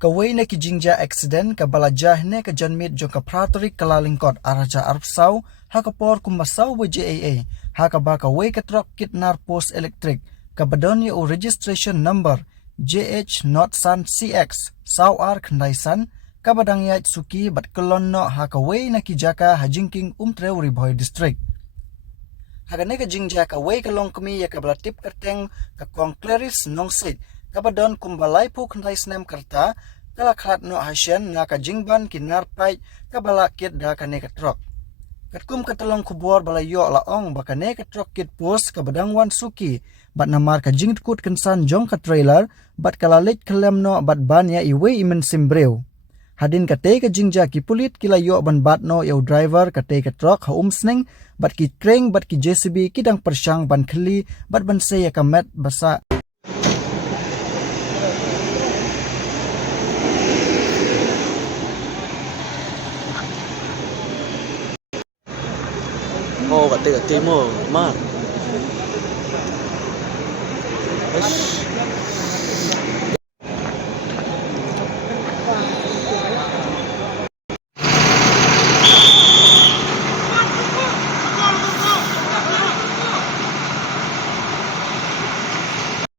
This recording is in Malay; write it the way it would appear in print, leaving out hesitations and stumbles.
Kawai na kijingja accident ka balajah ne ka janmit jong ka pratorik kalalingkot araja arpsaw hakapor kumasaw wa JAA hakaba kawai ka truck kitnar post electric ka badonyo o registration number JH not san CX saw ar kndaisan ka badangyat suki bat kelon no hakawai na kijaka hajingking umtrew riboy district. Hagane ka jingja kawai ka longkmi ya ka balatip kerteng ka kongkleris nongsit kabadon kumbalay po kndais nem karta kalakhat no hasyan na kajingban kinarpay kabalakit da kane ka truck. Katkum katalong kubor balayo laong bakane ka truck kit post kabadangwan suki bat namar ka jingtkut kensan jong ka trailer bat kalalit kalem no bat ban ya iwe imen simbreu. Hadin kate ka jingja ki pulit kilayo ban bat no yaw driver kate ka truck ha umsning bat ki kreng bat ki JCB kidang persyang ban khli bat ban se ya kamet basa. Oh, kate mo, mar. Bas.